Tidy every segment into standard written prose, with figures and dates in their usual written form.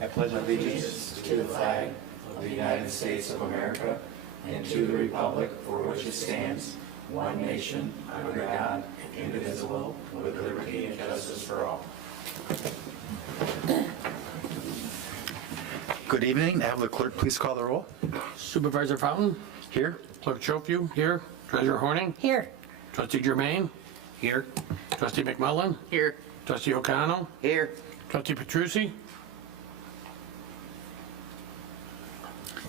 I pledge allegiance to the flag of the United States of America and to the republic for which it stands, one nation, under God, indivisible, with liberty and justice for all. Good evening. Have the clerk please call the roll. Supervisor Fountain, Here. Clerk Schofield, here. Treasurer Horning, Here. Trustee Germain, Here. Trustee McMullen, Here. Trustee O'Connell, Here. Trustee Petrucci.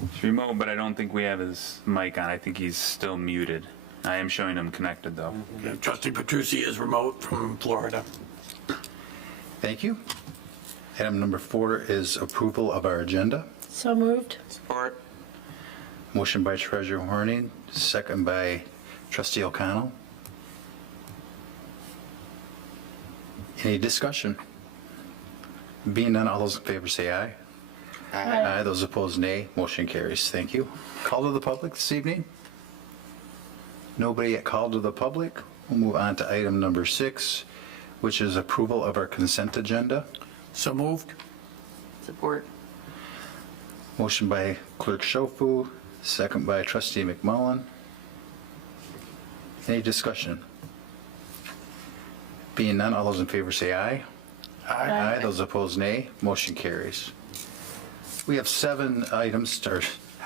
It's remote, but I don't think we have his mic on. I think he's still muted. I am showing him connected, though. And Trustee Petrucci is remote from Florida. Thank you. Item number 4 is approval of our agenda. So moved. Support. Motion by Treasurer Horning, second by Trustee O'Connell. Any discussion? Being none, all those in favor say aye. Aye. Those opposed, nay. Motion carries. Thank you. Call to the public this evening? Nobody yet called to the public. We'll move on to item number 6, which is approval of our consent agenda. So moved. Support. Motion by Clerk Schofu, second by Trustee McMullen. Any discussion? Being none, all those in favor say aye. Aye. Those opposed, nay. Motion carries. We have 7 items.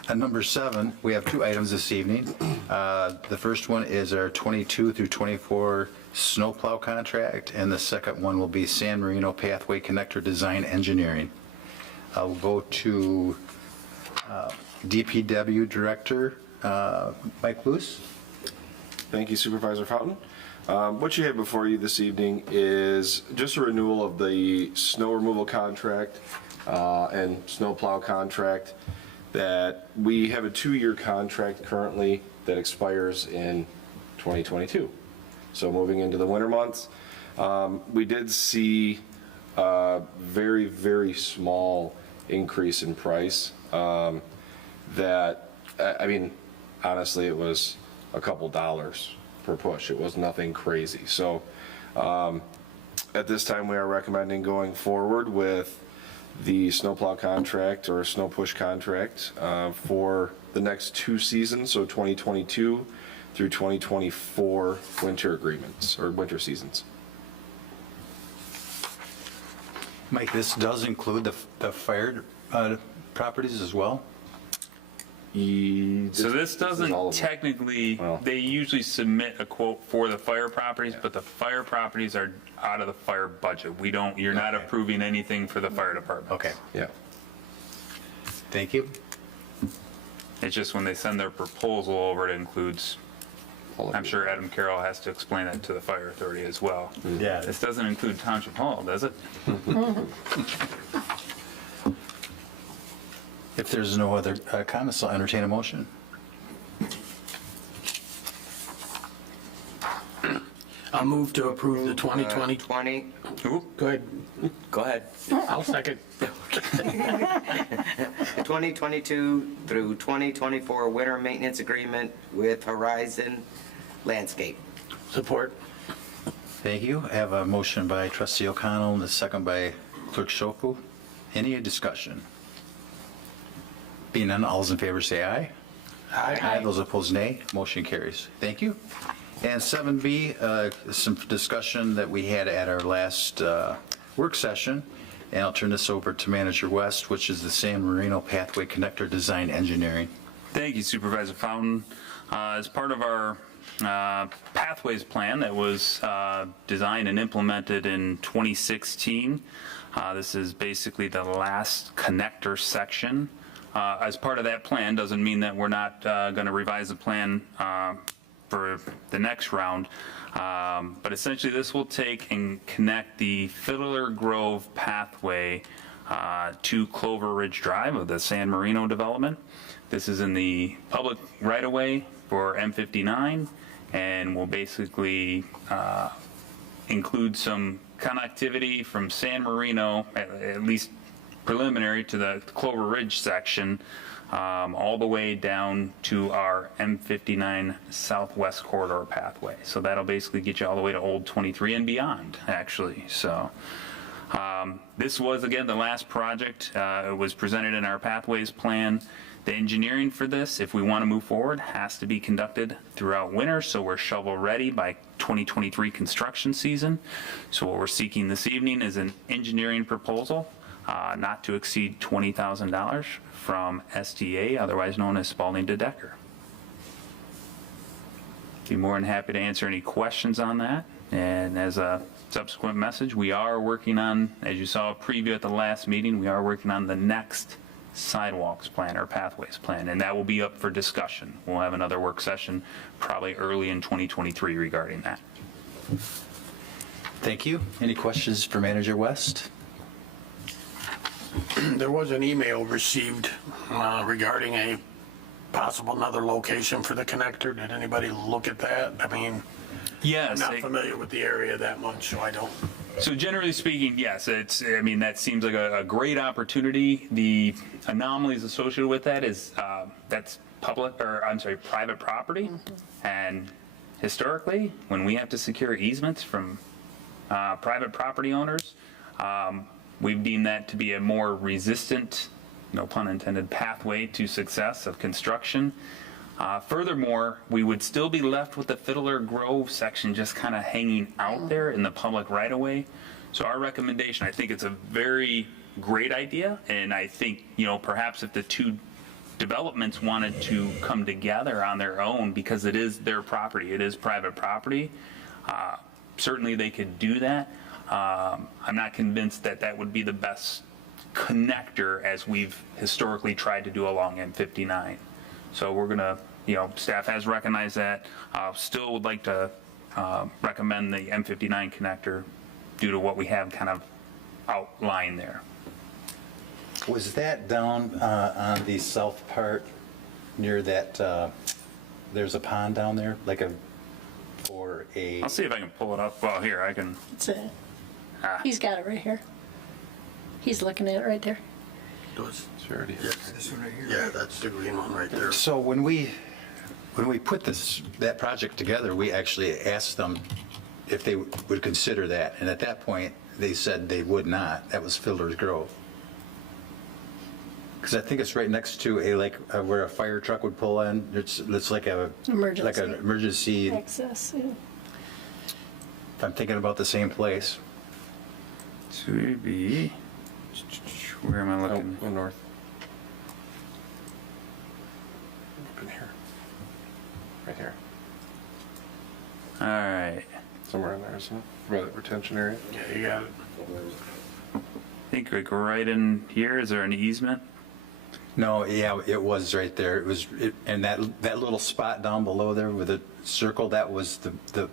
At number 7, we have 2 items this evening. The first one is our 22 through 24 snowplow contract, and the second one will be San Marino Pathway Connector Design Engineering. I'll go to DPW Director Mike Luce. Thank you, Supervisor Fountain. What you have before you this evening is just a renewal of the snow removal contract and snowplow contract. That we have a 2-year contract currently that expires in 2022. So moving into the winter months, we did see a very, very small increase in price. That, I mean, honestly, it was a couple dollars per push. It was nothing crazy. So at this time, we are recommending going forward with the snowplow contract or snow push contract for the next 2 seasons, so 2022 through 2024 winter agreements or winter seasons. Mike, this does include the fire properties as well? So this is all doesn't of them. technically, Well. they usually submit a quote for the fire properties, but the fire properties are out of the fire budget. You're not Okay. approving anything for the fire department. Okay, Yeah. thank you. It's just when they send their proposal over, it includes, All of I'm it. sure Adam Carroll has to explain that to the fire authority as well. Yeah. This doesn't include Township Hall, does it? If there's no other comments, I'll entertain a motion. I'll move to approve the 2020. 20. Ooh, Good. Go ahead. I'll second. The 2022 through 2024 winter maintenance agreement with Horizon Landscape. Support. Thank you. I have a motion by Trustee O'Connell and a second by Clerk Schofu. Any discussion? Being none, all those in favor say aye. Aye. Those opposed, nay. Motion carries. Thank you. And 7B, some discussion that we had at our last work session, and I'll turn this over to Manager West, which is the San Marino Pathway Connector Design Engineering. Thank you, Supervisor Fountain. As part of our Pathways plan that was designed and implemented in 2016, this is basically the last connector section. As part of that plan doesn't mean that we're not going to revise the plan for the next round. But essentially this will take and connect the Fiddler Grove pathway to Clover Ridge Drive of the San Marino development. This is in the public right-of-way for M59 and will basically include some connectivity from San Marino, at least preliminary, to the Clover Ridge section, all the way down to our M59 Southwest Corridor pathway. So that'll basically get you all the way to Old 23 and beyond, actually. So This was, again, the last project. It was presented in our Pathways Plan. The engineering for this, if we want to move forward, has to be conducted throughout winter, so we're shovel-ready by 2023 construction season. So what we're seeking this evening is an engineering proposal not to exceed $20,000 from SDA, otherwise known as Spalding to Decker. Be more than happy to answer any questions on that. And as a subsequent message, we are working on, as you saw a preview at the last meeting, we are working on the next sidewalks plan or pathways plan, and that will be up for discussion. We'll have another work session probably early in 2023 regarding that. Thank you. Any questions for Manager West? There was an email received regarding a possible another location for the connector. Did anybody look at that? I mean, I'm Yes. not familiar with the area that much, so I don't. So generally speaking, yes, that seems like a great opportunity. The anomalies associated with that is, that's private property. And historically, when we have to secure easements from private property owners, we've deemed that to be a more resistant, no pun intended, pathway to success of construction. Furthermore, we would still be left with the Fiddler Grove section just kind of hanging out there in the public right-of-way. So our recommendation, I think it's a very great idea, and I think, perhaps if the two developments wanted to come together on their own, because it is their property, it is private property, certainly they could do that. I'm not convinced that that would be the best connector as we've historically tried to do along M59. So we're going to, staff has recognized that. Still would like to recommend the M59 connector due to what we have kind of outlined there. Was that down on the south part near that, there's a pond down there, I'll see if I can pull it up. Well, here, I can. It's a, he's got it right here. He's looking at it right there. It's already here. Yeah, that's the green one right there. So when we put that project together, we actually asked them if they would consider that. And at that point, they said they would not. That was Fiddler's Grove. Because I think it's right next to where a fire truck would pull in. It's like an emergency. Access. Yeah. If I'm thinking about the same place. To be. Where am I looking? Go north. Up in here. Right here. All right. Somewhere in there, isn't it? By the retention area. Yeah, you got it. I think like right in here, is there an easement? No, yeah, it was right there. And that little spot down below there with the circle, that was the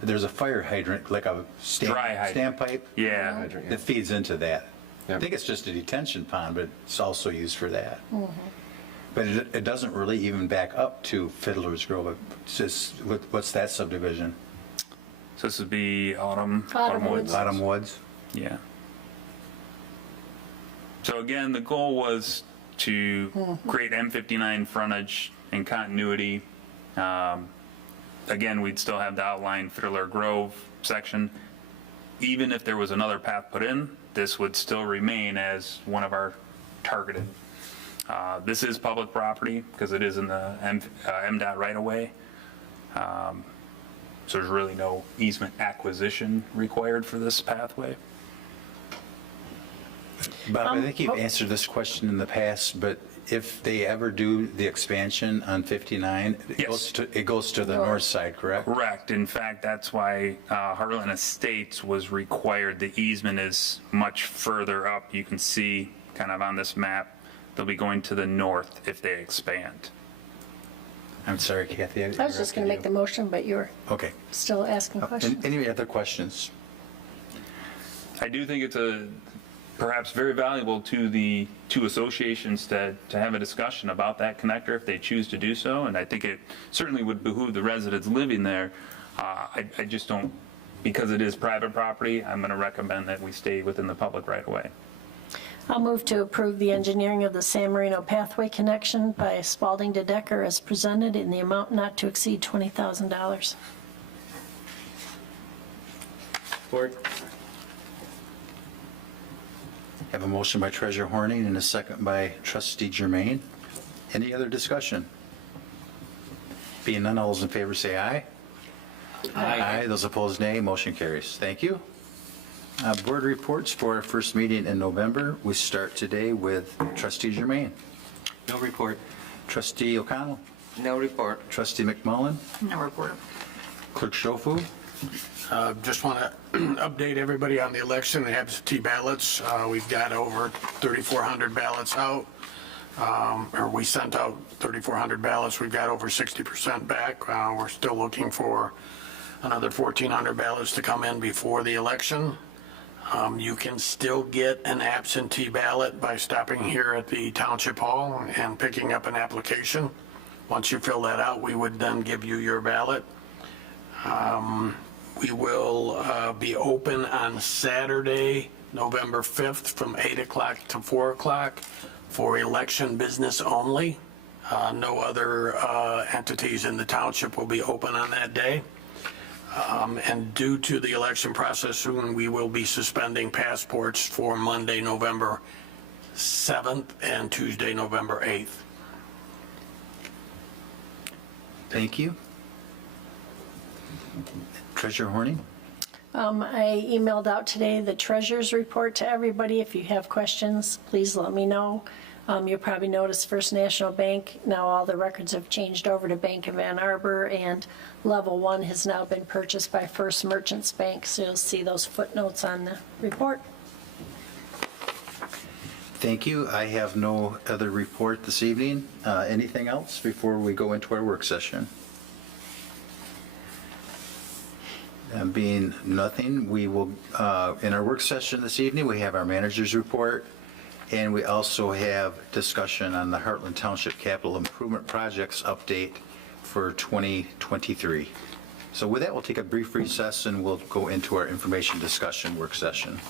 there's a fire hydrant, like a Dry hydrant. standpipe Yeah. Hydrant, yeah. that feeds into that. Yeah. I think it's just a detention pond, but it's also used for that. But it doesn't really even back up to Fiddler's Grove. It's just, what's that subdivision? So this would be Autumn Autumn Woods. Autumn Woods? Yeah. So again, the goal was to create M59 frontage and continuity. Again, we'd still have the outline Fiddler Grove section. Even if there was another path put in, this would still remain as one of our targeted. This is public property because it is in the MDOT right-of-way. So there's really no easement acquisition required for this pathway. Bob, I think you've answered this question in the past, but if they ever do the expansion on 59, Yes. it goes to the north side, correct? Correct. In fact, that's why Heartland Estates was required. The easement is much further up. You can see kind of on this map, they'll be going to the north if they expand. I'm sorry, Kathy. I was just going to make the motion, but you were Okay. still asking questions. Any other questions? I do think it's perhaps very valuable to the two associations to have a discussion about that connector if they choose to do so, and I think it certainly would behoove the residents living there. I just don't, because it is private property, I'm going to recommend that we stay within the public right-of-way. I'll move to approve the engineering of the San Marino Pathway connection by Spalding to Decker as presented in the amount not to exceed $20,000. Support. Have a motion by Treasurer Horning and a second by Trustee Germain. Any other discussion? Being none, all those in favor say aye. Aye. Those opposed, nay. Motion carries. Thank you. Board reports for our first meeting in November. We start today with Trustee Germain, No report. Trustee O'Connell, No report. Trustee McMullen, No report. Clerk Schofu. Just want to update everybody on the election, the absentee ballots. We've got over 3,400 ballots out, or we sent out 3,400 ballots. We've got over 60% back. We're still looking for another 1,400 ballots to come in before the election. You can still get an absentee ballot by stopping here at the Township Hall and picking up an application. Once you fill that out, we would then give you your ballot. We will be open on Saturday, November 5th from 8 o'clock to 4 o'clock for election business only. No other entities in the township will be open on that day. And due to the election process soon, we will be suspending passports for Monday, November 7th and Tuesday, November 8th. Thank you. Treasurer Horning. I emailed out today the treasurer's report to everybody. If you have questions, please let me know. You'll probably notice First National Bank, now all the records have changed over to Bank of Ann Arbor, and Level 1 has now been purchased by First Merchants Bank, so you'll see those footnotes on the report. Thank you. I have no other report this evening. Anything else before we go into our work session? Being nothing, we will, in our work session this evening, we have our manager's report, and we also have discussion on the Heartland Township Capital Improvement Projects update for 2023. So with that, we'll take a brief recess and we'll go into our information discussion work session.